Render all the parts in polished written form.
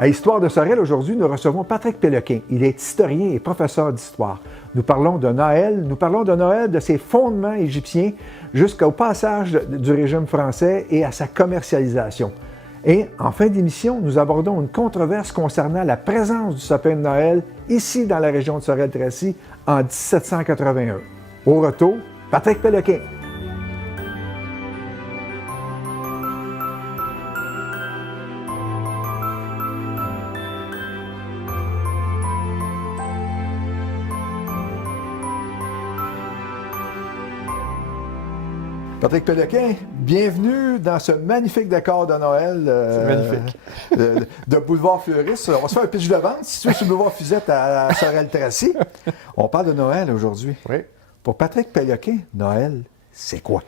À Histoire de Sorel, aujourd'hui, nous recevons Patrick Péloquin. Il est historien et professeur d'histoire. Nous parlons de Noël, de ses fondements égyptiens jusqu'au passage du régime français et à sa commercialisation. Et en fin d'émission, nous abordons une controverse concernant la présence du sapin de Noël ici dans la région de Sorel-Tracy en 1781. Au retour, Patrick Péloquin. Patrick Péloquin, bienvenue dans ce magnifique décor de Noël. C'est magnifique. De Boulevard Fleuriste. On se fait un pitch de vente situé sur le Boulevard Fusette à Sorel-Tracy. On parle de Noël aujourd'hui. Oui. Pour Patrick Péloquin, Noël, c'est quoi?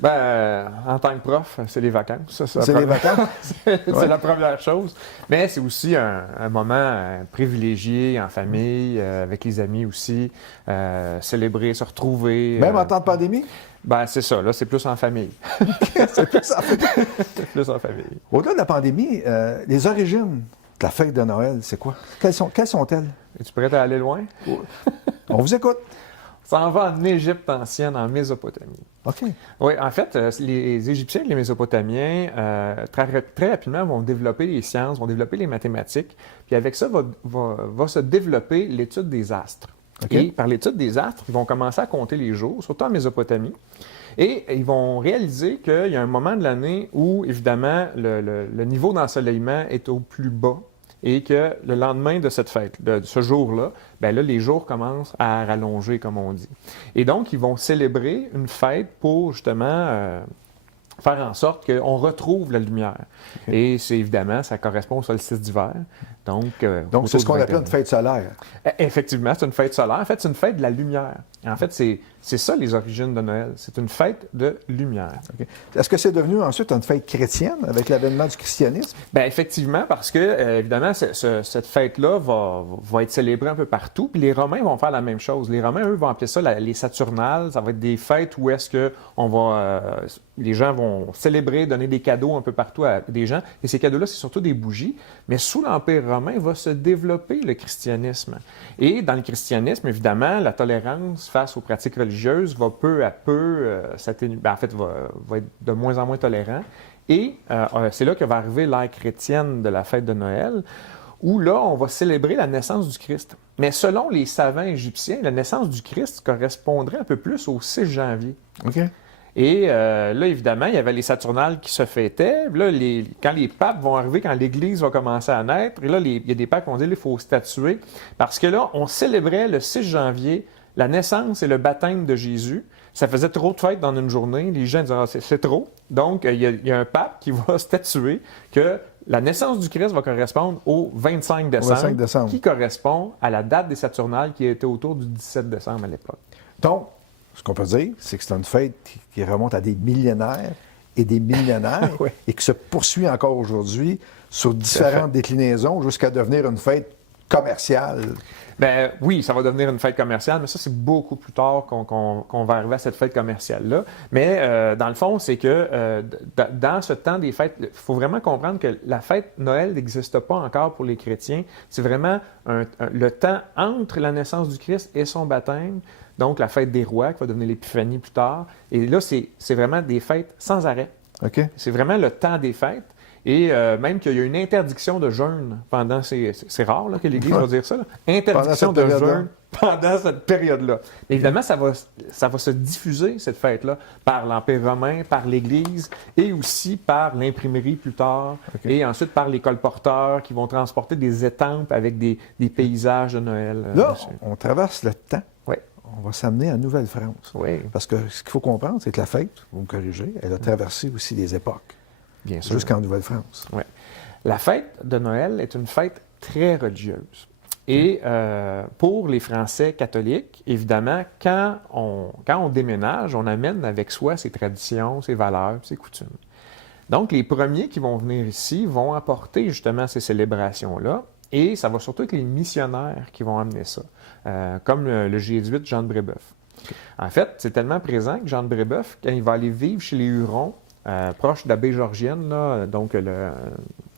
Ben, en tant que prof, c'est les vacances. C'est les vacances? C'est la première chose. Mais c'est aussi un moment privilégié en famille, avec les amis aussi. Célébrer, se retrouver. Même en temps de pandémie? Ben, c'est ça. Là, c'est plus en famille. C'est plus en famille. C'est plus en famille. Au-delà de la pandémie, les origines de la fête de Noël, c'est quoi? Quelles sont-elles? Es-tu prêt à aller loin? On vous écoute. Ça en va en Égypte ancienne, en Mésopotamie. OK. Oui, en fait, les Égyptiens et les Mésopotamiens, très rapidement, vont développer les sciences, vont développer les mathématiques. Puis avec ça, va se développer l'étude des astres. Okay. Et par l'étude des astres, ils vont commencer à compter les jours, surtout en Mésopotamie. Et ils vont réaliser qu'il y a un moment de l'année où, évidemment, le niveau d'ensoleillement est au plus bas. Et que le lendemain de cette fête, de ce jour-là, bien là, les jours commencent à rallonger, comme on dit. Et donc, ils vont célébrer une fête pour, justement, faire en sorte qu'on retrouve la lumière. Okay. Et c'est évidemment, ça correspond au solstice d'hiver. Donc c'est ce qu'on appelle une fête solaire. Effectivement, c'est une fête solaire. En fait, c'est une fête de la lumière. En fait, c'est ça les origines de Noël. C'est une fête de lumière. Okay. Est-ce que c'est devenu ensuite une fête chrétienne avec l'avènement du christianisme? Bien, effectivement, parce que, évidemment, cette fête-là va être célébrée un peu partout. Puis les Romains vont faire la même chose. Les Romains, eux, vont appeler ça les Saturnales. Ça va être des fêtes où est-ce que les gens vont célébrer, donner des cadeaux un peu partout à des gens. Et ces cadeaux-là, c'est surtout des bougies. Mais sous l'Empire romain va se développer le christianisme. Et dans le christianisme, évidemment, la tolérance face aux pratiques religieuses va peu à peu s'atténuer. En fait, va être de moins en moins tolérant. Et c'est là que va arriver l'ère chrétienne de la fête de Noël, où là, on va célébrer la naissance du Christ. Mais selon les savants égyptiens, la naissance du Christ correspondrait un peu plus au 6 janvier. OK. Et là, évidemment, il y avait les Saturnales qui se fêtaient. Là, quand les papes vont arriver, quand l'Église va commencer à naître, et là, il y a des papes qui vont dire qu'il faut statuer. Parce que là, on célébrait le 6 janvier la naissance et le baptême de Jésus. Ça faisait trop de fêtes dans une journée. Les gens disaient, c'est trop. Donc, il y a un pape qui va statuer que la naissance du Christ va correspondre au 25 décembre, qui correspond à la date des Saturnales qui était autour du 17 décembre à l'époque. Donc, ce qu'on peut dire, c'est que c'est une fête qui remonte à des millénaires et des millénaires oui. Et qui se poursuit encore aujourd'hui sur différentes déclinaisons jusqu'à devenir une fête commerciale. Bien, oui, ça va devenir une fête commerciale, mais ça, c'est beaucoup plus tard qu'on va arriver à cette fête commerciale-là. Mais dans le fond, c'est que dans ce temps des fêtes, il faut vraiment comprendre que la fête Noël n'existe pas encore pour les chrétiens. C'est vraiment le temps entre la naissance du Christ et son baptême. Donc, la fête des rois, qui va devenir l'épiphanie plus tard. Et là, c'est vraiment des fêtes sans arrêt. Okay. C'est vraiment le temps des fêtes. Et même qu'il y a une interdiction de jeûne pendant c'est rare là, que l'Église va dire ça. Là. Interdiction de jeûne pendant cette période-là. Évidemment, ça va se diffuser, cette fête-là, par l'Empire romain, par l'Église et aussi par l'imprimerie plus tard. Okay. Et ensuite par les colporteurs qui vont transporter des étampes avec des paysages de Noël. Là, on traverse le temps. Oui. On va s'amener à Nouvelle-France. Oui. Parce que ce qu'il faut comprendre, c'est que la fête, vous me corrigez, elle a traversé aussi des époques. Bien sûr. Jusqu'en Nouvelle-France. Oui. La fête de Noël est une fête très religieuse. Et pour les Français catholiques, évidemment, quand on déménage, on amène avec soi ses traditions, ses valeurs, ses coutumes. Donc, les premiers qui vont venir ici vont apporter justement ces célébrations-là. Et ça va surtout être les missionnaires qui vont amener ça, comme le jésuite Jean de Brébeuf. Okay. En fait, c'est tellement présent que Jean de Brébeuf, quand il va aller vivre chez les Hurons, proche de la baie Georgienne, là, donc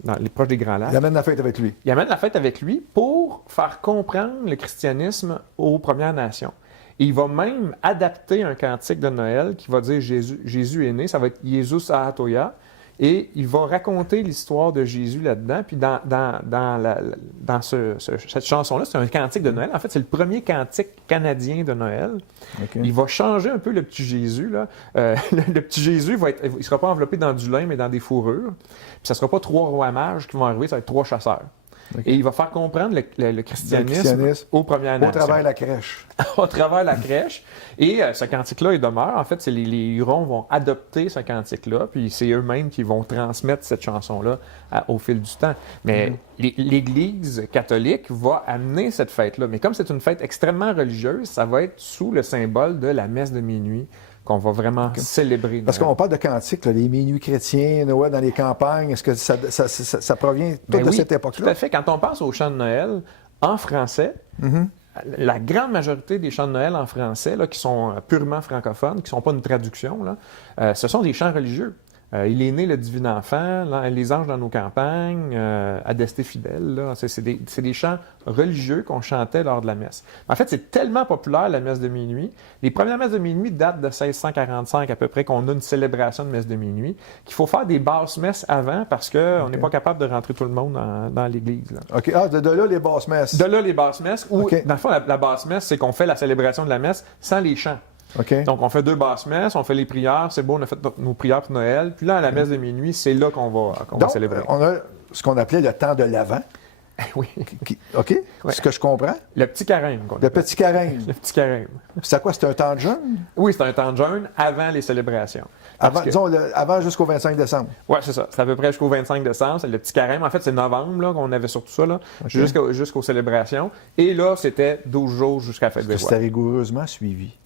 dans les proches des Grands Lacs. Il amène la fête avec lui. Il amène la fête avec lui pour faire comprendre le christianisme aux Premières Nations. Et il va même adapter un cantique de Noël qui va dire Jésus est né, ça va être Jesus Ahatoya. Et il va raconter l'histoire de Jésus là-dedans. Puis dans cette chanson-là, c'est un cantique de Noël. En fait, c'est le premier cantique canadien de Noël. Okay. Il va changer un peu le petit Jésus. Là. Le petit Jésus, il ne sera pas enveloppé dans du lin, mais dans des fourrures. Puis ça ne sera pas 3 rois mages qui vont arriver, ça va être 3 chasseurs. Okay. Et il va faire comprendre le christianisme aux Premières Nations. Au travers de la crèche. Au travers de la crèche. Et ce cantique-là, il demeure. En fait, c'est les Hurons vont adopter ce cantique-là, puis c'est eux-mêmes qui vont transmettre cette chanson-là au fil du temps. Mais l'Église catholique va amener cette fête-là. Mais comme c'est une fête extrêmement religieuse, ça va être sous le symbole de la messe de minuit qu'on va vraiment célébrer. Parce qu'on parle de cantiques, là, les minuits chrétiens, Noël dans les campagnes, est-ce que ça provient de cette époque-là? Tout à fait. Quand on pense aux chants de Noël en français, la grande majorité des chants de Noël en français, là, qui sont purement francophones, qui ne sont pas une traduction, là, ce sont des chants religieux. Il est né le divin enfant, les anges dans nos campagnes, Adeste fidèle. C'est des chants religieux qu'on chantait lors de la messe. En fait, c'est tellement populaire la messe de minuit. Les premières messes de minuit datent de 1645 à peu près, qu'on a une célébration de messe de minuit, qu'il faut faire des basses messes avant parce qu'on n'est pas capable de rentrer tout le monde dans l'église. Là. OK. Ah, de là les basses messes. De là les basses messes. Ou, dans le fond, la basse messe, c'est qu'on fait la célébration de la messe sans les chants. Okay. Donc, on fait 2 basses messes, on fait les prières, c'est beau, on a fait nos prières pour Noël. Puis là, à la messe de minuit, c'est là qu'on va célébrer. On a ce qu'on appelait le temps de l'Avent. Oui. OK? Ouais. Ce que je comprends. Le petit carême. Le petit carême. Le petit carême. C'est quoi? C'est un temps de jeûne? Oui, c'est un temps de jeûne avant les célébrations. Avant jusqu'au 25 décembre. Oui, c'est ça. C'est à peu près jusqu'au 25 décembre. C'est le petit carême. En fait, c'est novembre là, qu'on avait surtout ça, là, jusqu'aux célébrations. Et là, c'était 12 jours jusqu'à la fête des rois. C'était rigoureusement suivi.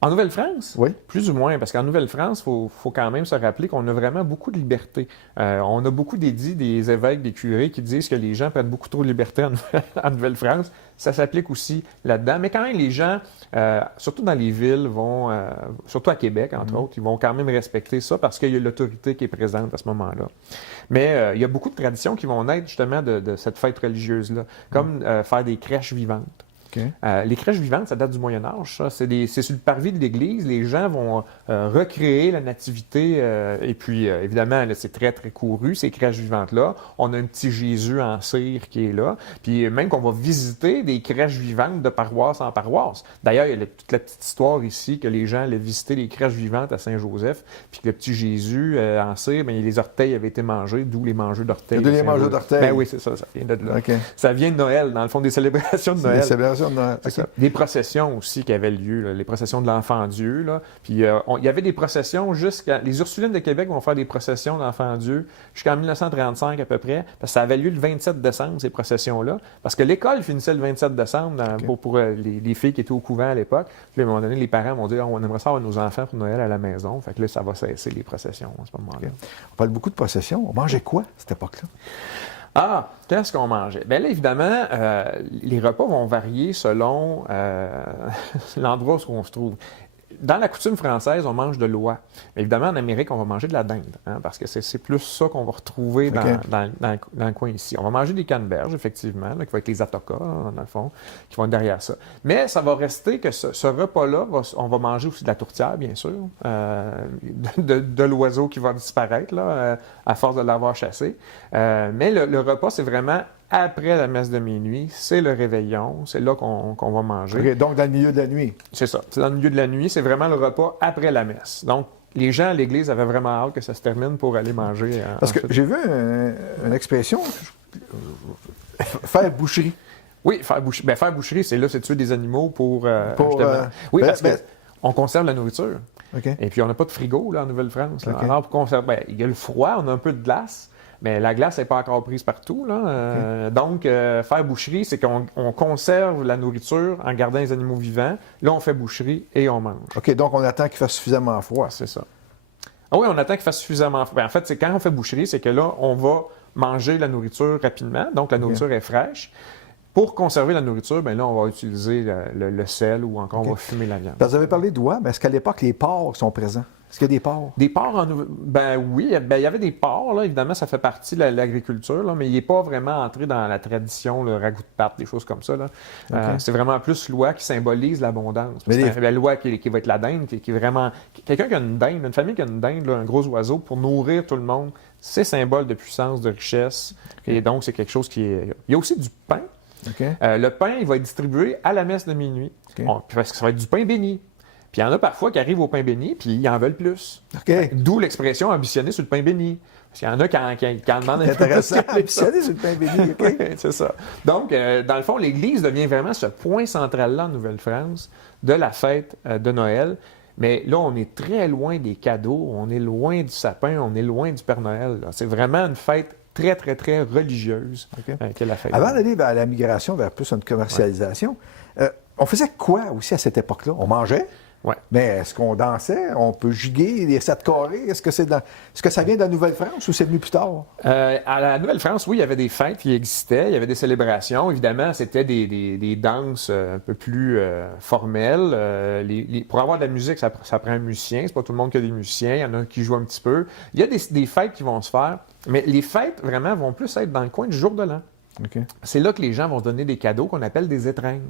En Nouvelle-France? Oui. Plus ou moins, parce qu'en Nouvelle-France, il faut quand même se rappeler qu'on a vraiment beaucoup de liberté. On a beaucoup d'édits des évêques, des curés qui disent que les gens prennent beaucoup trop de liberté en Nouvelle-France. Ça s'applique aussi là-dedans. Mais quand même, les gens, surtout dans les villes, surtout à Québec, entre autres, ils vont quand même respecter ça parce qu'il y a l'autorité qui est présente à ce moment-là. Mais il y a beaucoup de traditions qui vont naître justement de cette fête religieuse-là, comme faire des crèches vivantes. Okay. Les crèches vivantes, ça date du Moyen Âge. C'est sur le parvis de l'église. Les gens vont recréer la nativité. Et puis, évidemment, là, c'est très, très couru, ces crèches vivantes-là. On a un petit Jésus en cire qui est là. Puis même qu'on va visiter des crèches vivantes de paroisse en paroisse. D'ailleurs, il y a toute la petite histoire ici que les gens allaient visiter les crèches vivantes à Saint-Joseph. Puis que le petit Jésus en cire, bien, les orteils avaient été mangés, d'où les mangeux d'orteils. D'où les mangeux d'orteils. Ben oui, c'est ça, ça vient de là. Okay. Ça vient de Noël, dans le fond, des célébrations de Noël. Des célébrations de Noël. Okay. Des processions aussi qui avaient lieu, là, les processions de l'Enfant Dieu. Là. Puis il y avait des processions les Ursulines de Québec vont faire des processions d'Enfant Dieu jusqu'en 1935 à peu près, parce que ça avait lieu le 27 décembre, ces processions-là, parce que l'école finissait le 27 décembre pour les filles qui étaient au couvent à l'époque. Puis à un moment donné, les parents vont dire on aimerait ça avoir nos enfants pour Noël à la maison. Fait que là, ça va cesser les processions à ce moment-là. Okay. On parle beaucoup de processions. On mangeait quoi à cette époque-là? Ah, qu'est-ce qu'on mangeait? Bien là, évidemment, les repas vont varier selon l'endroit où on se trouve. Dans la coutume française, on mange de l'oie. Mais évidemment, en Amérique, on va manger de la dinde, parce que c'est plus ça qu'on va retrouver dans le coin ici. On va manger des canneberges, effectivement, là, qui vont être les atokas, dans le fond, qui vont être derrière ça. Mais ça va rester que ce repas-là, on va manger aussi de la tourtière, bien sûr, de l'oiseau qui va disparaître là, à force de l'avoir chassé. Mais le repas, c'est vraiment après la messe de minuit, c'est le réveillon, c'est là qu'on va manger. Okay, donc dans le milieu de la nuit. C'est ça, c'est dans le milieu de la nuit, c'est vraiment le repas après la messe. Donc, les gens à l'église avaient vraiment hâte que ça se termine pour aller manger. Parce que j'ai vu une expression, faire boucherie. Oui, faire boucherie. Bien, faire boucherie, c'est tuer des animaux pour oui, parce qu'on conserve la nourriture. Okay. Et puis, on n'a pas de frigo là, en Nouvelle-France. Okay. Alors, pour conserver, il y a le froid, on a un peu de glace. Mais la glace n'est pas encore prise partout. Là. Donc, faire boucherie, c'est qu'on conserve la nourriture en gardant les animaux vivants. Là, on fait boucherie et on mange. OK, donc on attend qu'il fasse suffisamment froid. C'est ça. Ah oui, on attend qu'il fasse suffisamment froid. En fait, c'est quand on fait boucherie, c'est que là, on va manger la nourriture rapidement. Donc, la nourriture est fraîche. Pour conserver la nourriture, bien là, on va utiliser le sel ou encore on va fumer la viande. Vous avez parlé d'oie, mais est-ce qu'à l'époque, les porcs sont présents? Est-ce qu'il y a des porcs? Des porcs en ben oui, ben, il y avait des porcs, là, évidemment, ça fait partie de l'agriculture, là, mais il n'est pas vraiment entré dans la tradition, le ragoût de pâte, des choses comme ça. Là. C'est vraiment plus l'oie qui symbolise l'abondance. L'oie qui va être la dinde, qui est vraiment. Quelqu'un qui a une dinde, une famille qui a une dinde, là, un gros oiseau, pour nourrir tout le monde, c'est symbole de puissance, de richesse. Et donc, c'est quelque chose qui est. Il y a aussi du pain. Le pain, il va être distribué à la messe de minuit. Parce que ça va être du pain béni. Puis il y en a parfois qui arrivent au pain béni, puis ils en veulent plus. D'où l'expression ambitionner sur le pain béni. Parce qu'il y en a qui en demandent un peu plus. Ambitionner sur le pain béni, c'est ça. Donc, dans le fond, l'Église devient vraiment ce point central-là en Nouvelle-France de la fête de Noël. Mais là, on est très loin des cadeaux, on est loin du sapin, on est loin du Père Noël. Là. C'est vraiment une fête très, très, très religieuse qu'est la fête. Avant d'aller vers la migration, vers plus une commercialisation, on faisait quoi aussi à cette époque-là? On mangeait? Ouais. Mais est-ce qu'on dansait? On peut giguer les 7 carrés? Est-ce que ça vient de la Nouvelle-France ou c'est venu plus tard? À la Nouvelle-France, oui, il y avait des fêtes qui existaient, il y avait des célébrations. Évidemment, c'était des danses un peu plus formelles. Pour avoir de la musique, ça prend un musicien. C'est pas tout le monde qui a des musiciens. Il y en a qui jouent un petit peu. Il y a des fêtes qui vont se faire, mais les fêtes, vraiment, vont plus être dans le coin du jour de l'an. C'est là que les gens vont se donner des cadeaux qu'on appelle des étrennes.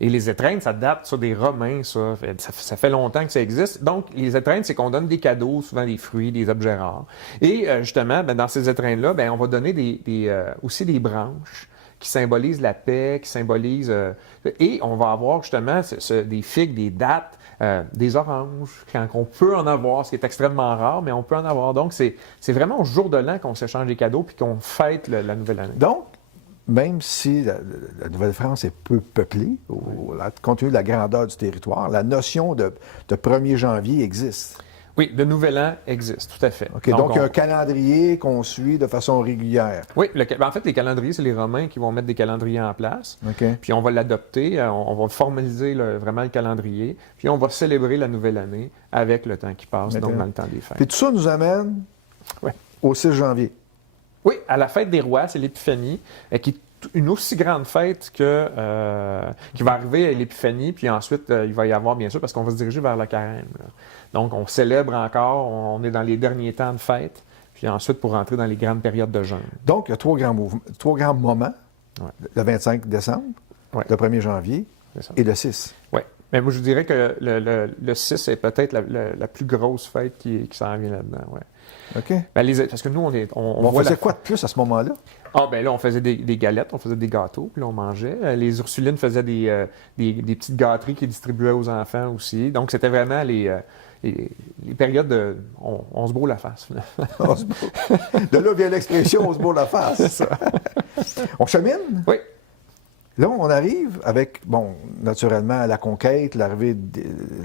Et les étreintes, ça date sur des Romains, ça. Ça fait longtemps que ça existe. Donc, les étreintes, c'est qu'on donne des cadeaux, souvent des fruits, des objets rares. Et justement, dans ces étreintes-là, on va donner aussi des branches qui symbolisent la paix, qui symbolisent... et on va avoir justement des figues, des dattes, des oranges, quand on peut en avoir, ce qui est extrêmement rare, mais on peut en avoir. Donc, c'est vraiment au jour de l'an qu'on s'échange des cadeaux puis qu'on fête la nouvelle année. Donc, même si la Nouvelle-France est peu peuplée, compte tenu de la grandeur du territoire, la notion de 1er janvier existe. Oui, le Nouvel An existe, tout à fait. Donc, il y a un calendrier qu'on suit de façon régulière. Oui, en fait, les calendriers, c'est les Romains qui vont mettre des calendriers en place. Puis on va l'adopter, on va formaliser vraiment le calendrier, puis on va célébrer la nouvelle année avec le temps qui passe, donc dans le temps des fêtes. Puis tout ça nous amène au 6 janvier. Oui, à la fête des rois, c'est l'Épiphanie, qui est une aussi grande fête qui va arriver à l'Épiphanie, puis ensuite, il va y avoir, bien sûr, parce qu'on va se diriger vers le carême. Là. Donc, on célèbre encore, on est dans les derniers temps de fête, puis ensuite, pour rentrer dans les grandes périodes de jeûne. Donc, il y a trois grands moments, le 25 décembre, le 1er janvier et le 6. Oui. Mais moi, je dirais que le 6 est peut-être la plus grosse fête qui s'en vient là-dedans, oui. OK. Parce que nous, on faisait quoi de plus à ce moment-là? Là, on faisait des galettes, on faisait des gâteaux, puis là, on mangeait. Les Ursulines faisaient des petites gâteries qu'ils distribuaient aux enfants aussi. Donc, c'était vraiment les périodes de... On se bourre la face. De là vient l'expression « on se bourre la face ». C'est ça. On chemine? Oui. Là, on arrive avec, naturellement, la conquête, l'arrivée de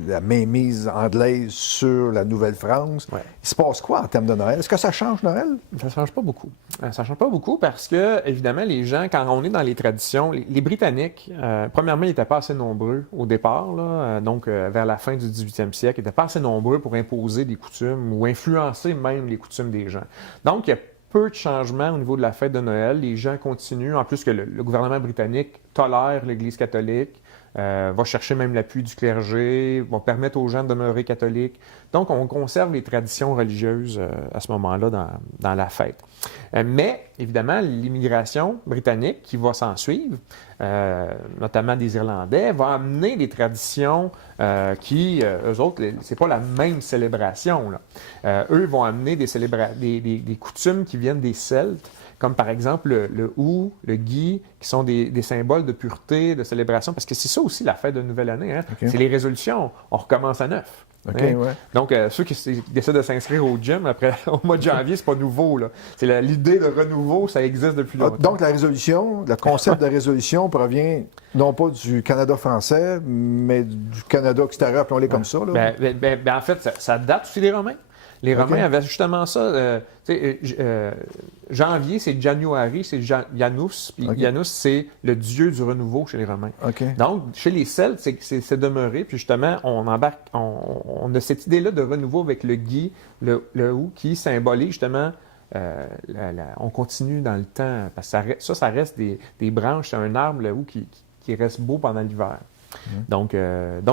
la mainmise anglaise sur la Nouvelle-France. Ouais. Il se passe quoi en termes de Noël? Est-ce que ça change Noël? Ça ne change pas beaucoup. Ça change pas beaucoup parce que, évidemment, les gens, quand on est dans les traditions, les Britanniques, premièrement, ils n'étaient pas assez nombreux au départ, là, donc vers la fin du 18e siècle, ils n'étaient pas assez nombreux pour imposer des coutumes ou influencer même les coutumes des gens. Donc, il y a peu de changements au niveau de la fête de Noël. Les gens continuent, en plus que le gouvernement britannique tolère l'Église catholique, va chercher même l'appui du clergé, va permettre aux gens de demeurer catholiques. Donc, on conserve les traditions religieuses à ce moment-là dans la fête. Mais, évidemment, l'immigration britannique qui va s'en suivre, notamment des Irlandais, va amener des traditions qui, eux autres, c'est pas la même célébration. Là. Eux vont amener des coutumes qui viennent des Celtes, comme par exemple le hou, le gui, qui sont des symboles de pureté, de célébration, parce que c'est ça aussi la fête de Nouvelle Année. Hein? C'est les résolutions. On recommence à neuf. Okay, ouais. Donc, ceux qui essaient de s'inscrire au gym au mois de janvier, c'est pas nouveau. Là. C'est l'idée de renouveau, ça existe depuis longtemps. Donc, la résolution, le concept de résolution provient non pas du Canada français, mais du Canada extérieur, appelons-les comme ça. Là. En fait, ça date aussi des Romains. Les Romains avaient justement ça. Janvier, c'est January, c'est Janus. Puis Janus, c'est le dieu du renouveau chez les Romains. Donc, chez les Celtes, c'est demeuré. Puis justement, on a cette idée-là de renouveau avec le gui, le hou, qui symbolise justement on continue dans le temps, parce que ça reste des branches, c'est un arbre là, qui reste beau pendant l'hiver. Donc,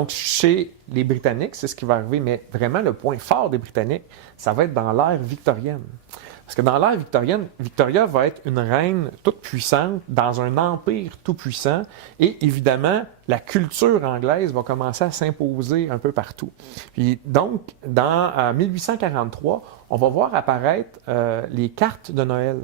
chez les Britanniques, c'est ce qui va arriver, mais vraiment le point fort des Britanniques, ça va être dans l'ère victorienne. Parce que dans l'ère victorienne, Victoria va être une reine toute puissante dans un empire tout puissant et évidemment, la culture anglaise va commencer à s'imposer un peu partout. Puis donc, dans 1843, on va voir apparaître les cartes de Noël.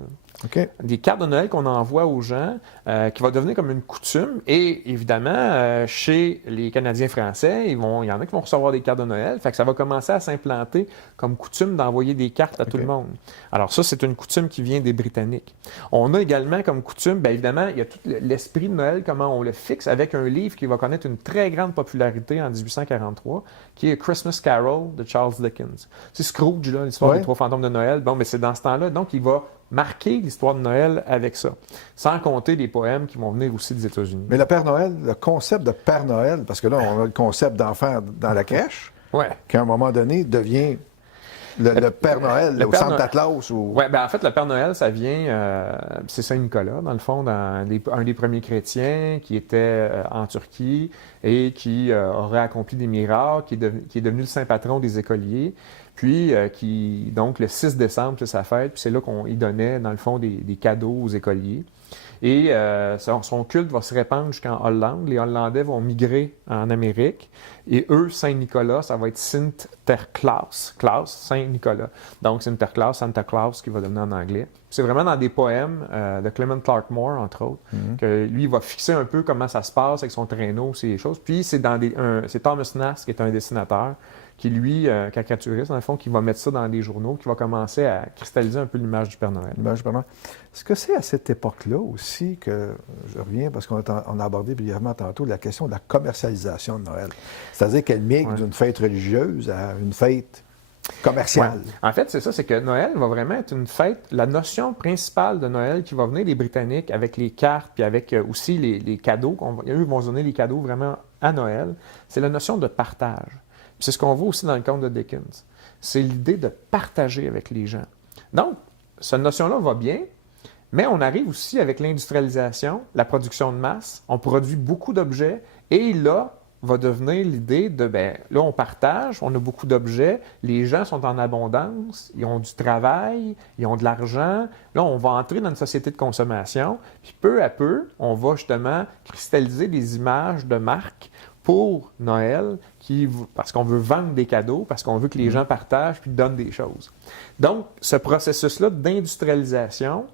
Okay. Des cartes de Noël qu'on envoie aux gens, qui va devenir comme une coutume. Et évidemment, chez les Canadiens français, il y en a qui vont recevoir des cartes de Noël. Fait que ça va commencer à s'implanter comme coutume d'envoyer des cartes à tout le monde. Alors ça, c'est une coutume qui vient des Britanniques. On a également comme coutume, bien évidemment, il y a tout l'esprit de Noël, comment on le fixe, avec un livre qui va connaître une très grande popularité en 1843, qui est Christmas Carol de Charles Dickens. C'est Scrooge, là, l'histoire des 3 fantômes de Noël. Bon, mais c'est dans ce temps-là. Donc, il va marquer l'histoire de Noël avec ça. Sans compter les poèmes qui vont venir aussi des États-Unis. Mais le Père Noël, le concept de Père Noël, parce que là, on a le concept d'enfant dans la crèche, qui à un moment donné devient le Père Noël, au Santa Claus. Ou... Oui, bien en fait, le Père Noël, ça vient, c'est Saint-Nicolas, dans le fond, un des premiers chrétiens qui était en Turquie et qui aurait accompli des miracles, qui est devenu le saint patron des écoliers. Puis, donc, le 6 décembre, c'est sa fête, puis c'est là qu'on y donnait, dans le fond, des cadeaux aux écoliers. Et son culte va se répandre jusqu'en Hollande. Les Hollandais vont migrer en Amérique. Et eux, Saint-Nicolas, ça va être Sinterklaas. Klaus, Saint-Nicolas. Donc, Sinterklaas, Santa Claus, qui va devenir en anglais. C'est vraiment dans des poèmes de Clement Clark Moore, entre autres, que lui, il va fixer un peu comment ça se passe avec son traîneau, ces choses. Puis, c'est Thomas Nast, qui est un dessinateur, qui, lui, caricaturiste, dans le fond, qui va mettre ça dans des journaux, qui va commencer à cristalliser un peu l'image du Père Noël. L'image du Père Noël. Est-ce que c'est à cette époque-là aussi que, je reviens, parce qu'on a abordé brièvement tantôt, la question de la commercialisation de Noël? C'est-à-dire qu'elle migre d'une fête religieuse à une fête commerciale. Ouais. En fait, c'est ça, c'est que Noël va vraiment être une fête. La notion principale de Noël qui va venir des Britanniques avec les cartes, puis avec aussi les cadeaux, eux vont donner les cadeaux vraiment à Noël, c'est la notion de partage. Puis c'est ce qu'on voit aussi dans le conte de Dickens. C'est l'idée de partager avec les gens. Donc, cette notion-là va bien, mais on arrive aussi avec l'industrialisation, la production de masse. On produit beaucoup d'objets et là, va devenir l'idée de, là, on partage, on a beaucoup d'objets, les gens sont en abondance, ils ont du travail, ils ont de l'argent. Là, on va entrer dans une société de consommation, puis peu à peu, on va justement cristalliser des images de marques pour Noël, parce qu'on veut vendre des cadeaux, parce qu'on veut que les gens partagent puis donnent des choses. Donc, ce processus-là d'industrialisation,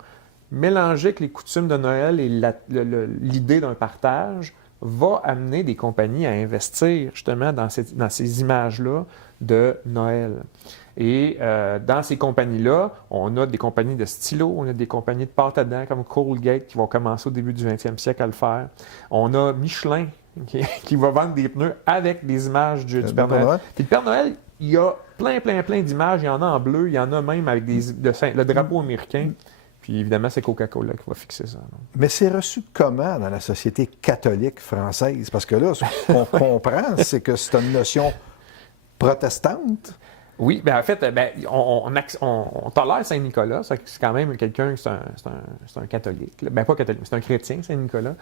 mélangé avec les coutumes de Noël et l'idée d'un partage, va amener des compagnies à investir justement dans ces images-là de Noël. Et dans ces compagnies-là, on a des compagnies de stylos, on a des compagnies de pâte à dents comme Colgate qui vont commencer au début du 20e siècle à le faire. On a Michelin qui va vendre des pneus avec des images du Père Noël. Puis le Père Noël, il y a plein d'images. Il y en a en bleu, il y en a même avec le drapeau américain. Puis évidemment, c'est Coca-Cola qui va fixer ça. Non? Mais c'est reçu comment dans la société catholique française? Parce que là, ce qu'on comprend, c'est que c'est une notion protestante. Oui, bien en fait, on tolère Saint-Nicolas. C'est quand même quelqu'un, c'est un catholique. Bien, pas catholique, mais c'est un chrétien, Saint-Nicolas.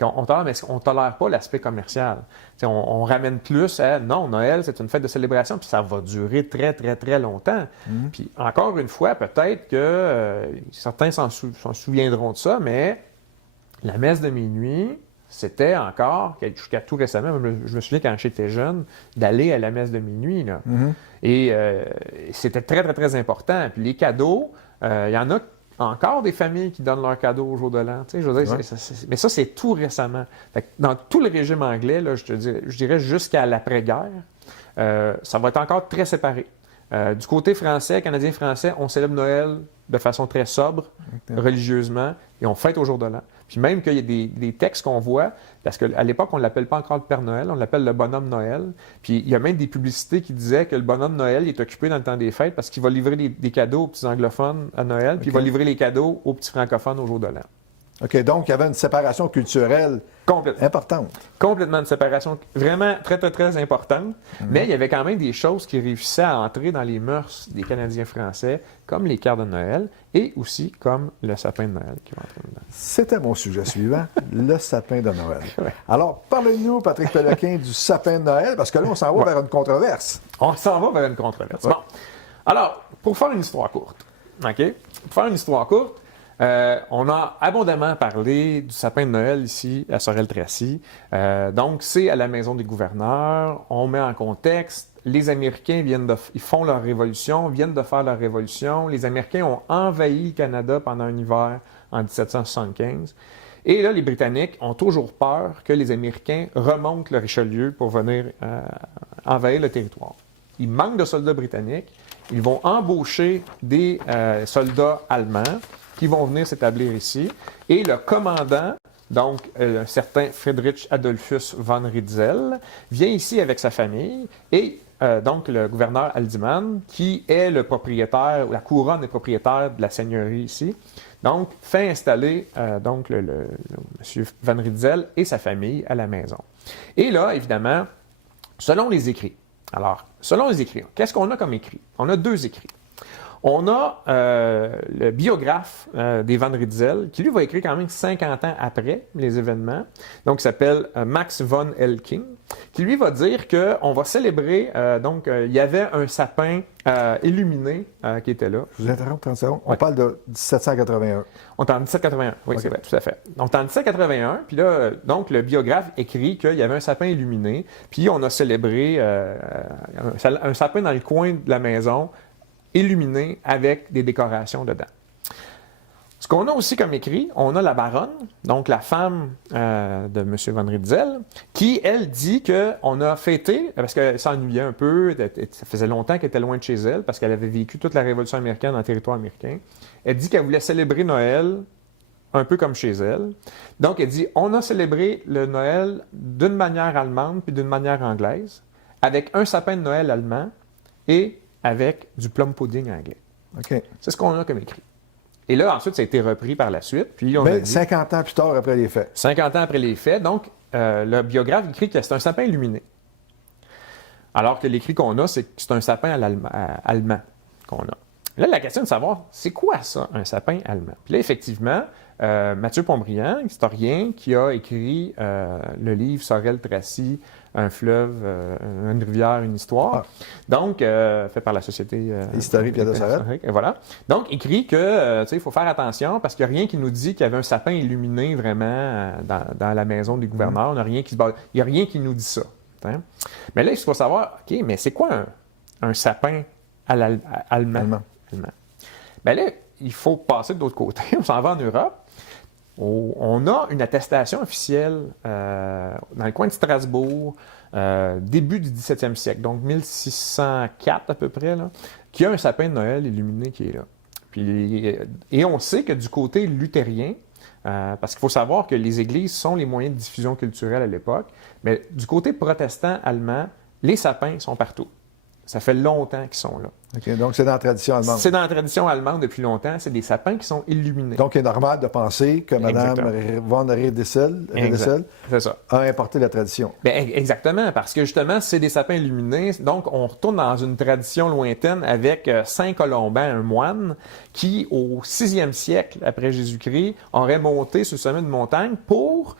On tolère, mais on ne tolère pas l'aspect commercial. On ramène plus à, non, Noël, c'est une fête de célébration, puis ça va durer très, très, très longtemps. Puis encore une fois, peut-être que certains s'en souviendront de ça, mais la messe de minuit, c'était encore, jusqu'à tout récemment, je me souviens quand j'étais jeune, d'aller à la messe de minuit. Là. Et c'était très, très, très important. Puis les cadeaux, il y en a encore des familles qui donnent leurs cadeaux au jour de l'an. Je veux dire, mais ça, c'est tout récemment. Fait que dans tout le régime anglais, là, je dirais jusqu'à l'après-guerre, ça va être encore très séparé. Du côté français, canadien-français, on célèbre Noël de façon très sobre, religieusement, et on fête au jour de l'an. Puis même qu'il y a des textes qu'on voit, parce qu'à l'époque, on ne l'appelle pas encore le Père Noël, on l'appelle le bonhomme Noël. Puis il y a même des publicités qui disaient que le bonhomme Noël il est occupé dans le temps des fêtes parce qu'il va livrer des cadeaux aux petits anglophones à Noël, puis il va livrer les cadeaux aux petits francophones au jour de l'an. OK, donc il y avait une séparation culturelle Complètement. Importante. Complètement une séparation vraiment très, très, très importante. Mais il y avait quand même des choses qui réussissaient à entrer dans les mœurs des Canadiens français, comme les cartes de Noël et aussi comme le sapin de Noël qui va entrer dedans. C'était mon sujet suivant, le sapin de Noël. Ouais. Alors, parlez-nous, Patrick Péloquin, du sapin de Noël, parce que là, on s'en va vers une controverse. On s'en va vers une controverse. Ouais. Bon. Alors, pour faire une histoire courte, OK? Pour faire une histoire courte, on a abondamment parlé du sapin de Noël ici à Sorel-Tracy. Donc, c'est à la Maison des gouverneurs. On met en contexte. Les Américains ils font leur révolution, viennent de faire leur révolution. Les Américains ont envahi le Canada pendant un hiver en 1775. Et là, les Britanniques ont toujours peur que les Américains remontent le Richelieu pour venir envahir le territoire. Il manque de soldats britanniques. Ils vont embaucher des soldats allemands qui vont venir s'établir ici. Et le commandant, donc un certain Friedrich Adolphus von Ritzel, vient ici avec sa famille et donc le gouverneur Haldimand, qui est le propriétaire, la couronne est propriétaire de la seigneurie ici, donc fait installer donc le M. von Ritzel et sa famille à la maison. Et là, évidemment, selon les écrits, alors, selon les écrits, qu'est-ce qu'on a comme écrit? On a 2 écrits. On a le biographe des Van Ritzel, qui lui va écrire quand même 50 ans après les événements, donc il s'appelle Max von Elking, qui lui va dire qu'on va célébrer, il y avait un sapin illuminé qui était là. Je vous interromps 30 secondes. Ouais. On parle de 1781. On est en 1781, oui, Okay. c'est vrai, tout à fait. On est en 1781, puis là, donc, le biographe écrit qu'il y avait un sapin illuminé, puis on a célébré un sapin dans le coin de la maison, illuminé avec des décorations dedans. Ce qu'on a aussi comme écrit, on a la baronne, donc la femme de M. von Ritzel, qui, elle, dit qu'on a fêté, parce qu'elle s'ennuyait un peu, ça faisait longtemps qu'elle était loin de chez elle, parce qu'elle avait vécu toute la Révolution américaine dans le territoire américain. Elle dit qu'elle voulait célébrer Noël un peu comme chez elle. Donc, elle dit, on a célébré le Noël d'une manière allemande puis d'une manière anglaise, avec un sapin de Noël allemand et avec du plum pudding anglais. OK. C'est ce qu'on a comme écrit. Et là, ensuite, ça a été repris par la suite. Puis on a Mais dit, 50 ans plus tard, après les faits. 50 ans après les faits, donc, le biographe écrit que c'est un sapin illuminé. Alors que l'écrit qu'on a, c'est que c'est un sapin allemand qu'on a. Là, la question est de savoir, c'est quoi ça, un sapin allemand? Puis là, effectivement, Mathieu Pontbriand, historien, qui a écrit le livre Sorel-Tracy, un fleuve, une rivière, une histoire, donc fait par la Société Historique Pierre de Sorel. Et voilà. Donc, écrit que il faut faire attention parce qu'il n'y a rien qui nous dit qu'il y avait un sapin illuminé vraiment dans la maison du gouverneur. Il n'y a rien qui nous dit ça. Hein? Mais là, il faut savoir, OK, mais c'est quoi un sapin allemand? Bien là, il faut passer de l'autre côté. On s'en va en Europe. On a une attestation officielle dans le coin de Strasbourg, début du 17e siècle, donc 1604 à peu près, là, qu'il y a un sapin de Noël illuminé qui est là. Et on sait que du côté luthérien, parce qu'il faut savoir que les églises sont les moyens de diffusion culturelle à l'époque, mais du côté protestant allemand, les sapins sont partout. Ça fait longtemps qu'ils sont là. OK, donc c'est dans la tradition allemande. C'est dans la tradition allemande depuis longtemps. C'est des sapins qui sont illuminés. Donc, il est normal de penser que Mme von Ritzel c'est ça. a importé la tradition. Bien, exactement, parce que justement, c'est des sapins illuminés. Donc, on retourne dans une tradition lointaine avec Saint Colomban, un moine, qui, au 6e siècle après Jésus-Christ, aurait monté sur le sommet d'une montagne pour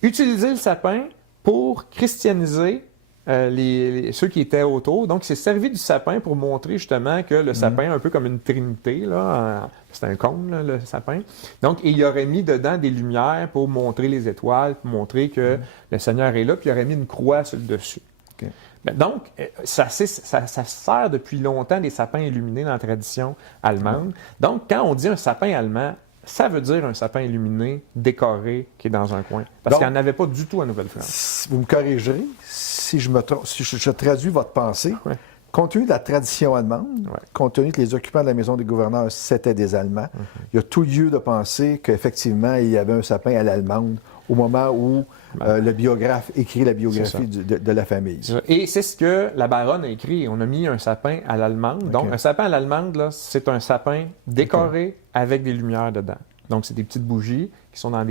utiliser le sapin pour christianiser ceux qui étaient autour. Donc, il s'est servi du sapin pour montrer justement que le sapin, un peu comme une trinité, là, c'est un cône, là, le sapin. Donc, il aurait mis dedans des lumières pour montrer les étoiles, pour montrer que le Seigneur est là, puis il aurait mis une croix sur le dessus. Okay. Donc, ça sert depuis longtemps des sapins illuminés dans la tradition allemande. Donc, quand on dit un sapin allemand, ça veut dire un sapin illuminé, décoré, qui est dans un coin. Parce qu'il n'y en avait pas du tout à Nouvelle-France. Vous me corrigerez si je me trompe, si je traduis votre pensée. Ouais. Compte tenu de la tradition allemande, compte tenu que les occupants de la maison des gouverneurs, c'était des Allemands, il y a tout lieu de penser qu'effectivement, il y avait un sapin à l'allemande au moment où le biographe écrit la biographie de la famille. Et c'est ce que la baronne a écrit. On a mis un sapin à l'allemande. Okay. Donc, un sapin à l'allemande, là, c'est un sapin décoré avec des lumières dedans. Donc, c'est des petites bougies qui sont dans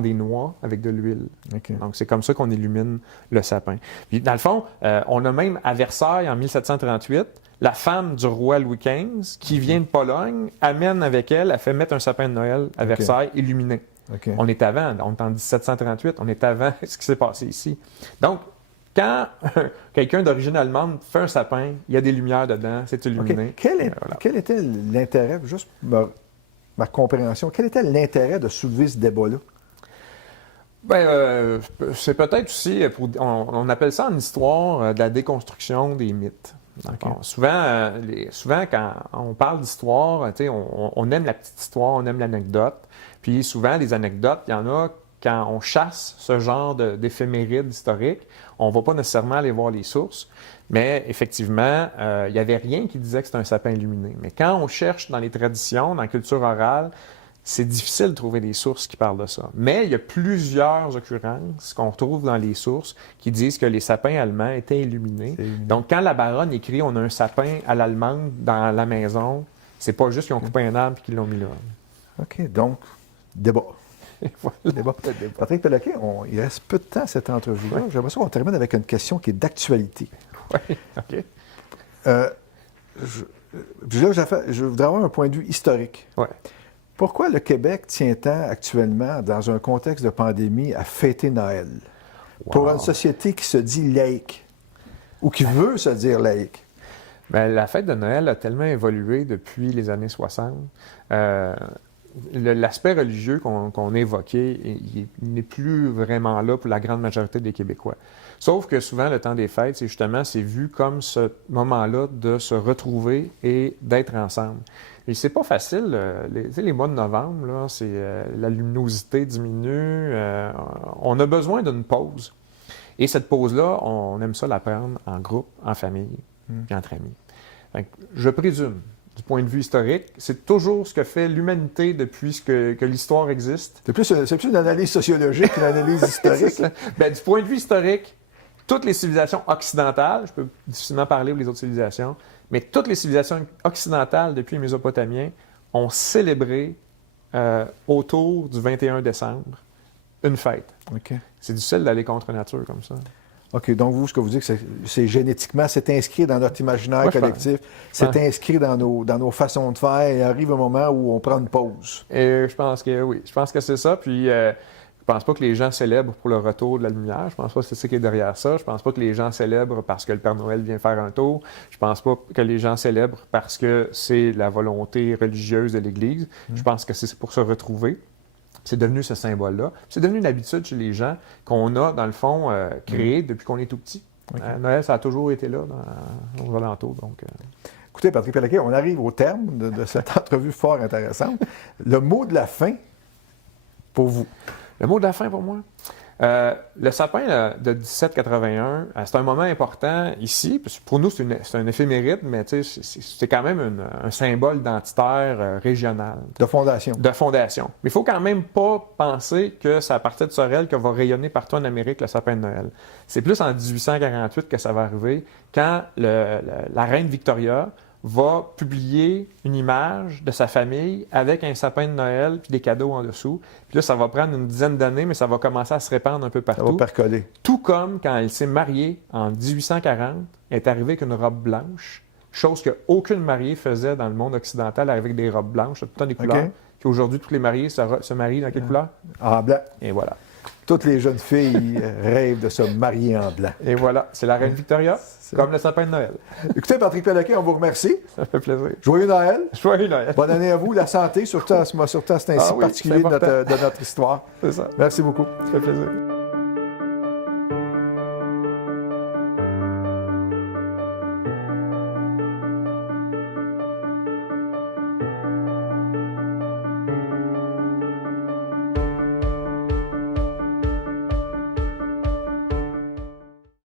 des noix avec de l'huile. OK. Donc, c'est comme ça qu'on illumine le sapin. Puis, dans le fond, on a même à Versailles, en 1738, la femme du roi Louis XV, qui vient de Pologne, amène avec elle fait mettre un sapin de Noël à Versailles illuminé. OK. On est avant, on est en 1738, on est avant ce qui s'est passé ici. Donc, quand quelqu'un d'origine allemande fait un sapin, il y a des lumières dedans, c'est illuminé. OK. Quel était l'intérêt, juste ma compréhension, quel était l'intérêt de soulever ce débat-là? Ben, c'est peut-être aussi, on appelle ça en histoire de la déconstruction des mythes. Okay. Souvent, quand on parle d'histoire, on aime la petite histoire, on aime l'anecdote. Puis souvent, les anecdotes, il y en a quand on chasse ce genre d'éphémérides historiques, on ne va pas nécessairement aller voir les sources. Mais effectivement, il n'y avait rien qui disait que c'était un sapin illuminé. Mais quand on cherche dans les traditions, dans la culture orale, c'est difficile de trouver des sources qui parlent de ça. Mais il y a plusieurs occurrences qu'on retrouve dans les sources qui disent que les sapins allemands étaient illuminés. Donc, quand la baronne écrit « on a un sapin à l'allemande dans la maison », c'est pas juste qu'ils ont coupé un arbre et qu'ils l'ont mis là. OK, donc, débat. Voilà. Débat. Patrick Péloquin, il reste peu de temps à cette entrevue-là. Oui. J'aimerais ça qu'on termine avec une question qui est d'actualité. Oui, OK. Je voudrais avoir un point de vue historique. Oui. Pourquoi le Québec tient tant actuellement, dans un contexte de pandémie, à fêter Noël? Wow. Pour une société qui se dit laïque, ou qui veut se dire laïque? Bien, la fête de Noël a tellement évolué depuis les années 60. L'aspect religieux qu'on a évoqué, il n'est plus vraiment là pour la grande majorité des Québécois. Sauf que souvent, le temps des fêtes, c'est vu comme ce moment-là de se retrouver et d'être ensemble. Et c'est pas facile. Les mois de novembre, là, la luminosité diminue. On a besoin d'une pause. Et cette pause-là, on aime ça la prendre en groupe, en famille, puis entre amis. Donc, je présume, du point de vue historique, c'est toujours ce que fait l'humanité depuis que l'histoire existe. C'est plus une analyse sociologique qu'une analyse historique. Bien, du point de vue historique, toutes les civilisations occidentales, je peux difficilement parler pour les autres civilisations, mais toutes les civilisations occidentales depuis les Mésopotamiens ont célébré autour du 21 décembre une fête. Okay. C'est difficile d'aller contre nature comme ça. OK, donc vous, ce que vous dites, c'est génétiquement, c'est inscrit dans notre imaginaire collectif, c'est inscrit dans nos façons de faire, et il arrive un moment où on prend une pause. Et je pense que oui, je pense que c'est ça, puis je pense pas que les gens célèbrent pour le retour de la lumière, je pense pas que c'est ça qui est derrière ça, je pense pas que les gens célèbrent parce que le Père Noël vient faire un tour, je pense pas que les gens célèbrent parce que c'est la volonté religieuse de l'Église, je pense que c'est pour se retrouver. C'est devenu ce symbole-là. C'est devenu une habitude chez les gens qu'on a, dans le fond, créée depuis qu'on est tout petit. Okay. Noël, ça a toujours été là, aux alentours. Donc, Écoutez, Patrick Péloquin, on arrive au terme de cette entrevue fort intéressante. Le mot de la fin pour vous? Le mot de la fin pour moi? Le sapin de 1781, c'est un moment important ici. Pour nous, c'est un éphéméride, mais c'est quand même un symbole identitaire régional. De fondation. De fondation. Mais il ne faut quand même pas penser que c'est à partir de Sorel que va rayonner partout en Amérique le sapin de Noël. C'est plus en 1848 que ça va arriver, quand la reine Victoria va publier une image de sa famille avec un sapin de Noël puis des cadeaux en dessous. Puis là, ça va prendre une dizaine d'années, mais ça va commencer à se répandre un peu partout. Ça va percoler. Tout comme quand elle s'est mariée en 1840, elle est arrivée avec une robe blanche, chose qu'aucune mariée faisait dans le monde occidental, avec des robes blanches, tout le temps des couleurs. Okay. Puis aujourd'hui, tous les mariés se marient dans quelle couleur? En blanc. Et voilà. Toutes les jeunes filles rêvent de se marier en blanc. Et voilà, c'est la reine Victoria, comme le sapin de Noël. Écoutez, Patrick Péloquin, on vous remercie. Ça fait plaisir. Joyeux Noël. Joyeux Noël. Bonne année à vous, la santé, surtout à cet instant particulier de notre histoire. C'est ça. Merci beaucoup. Ça fait plaisir.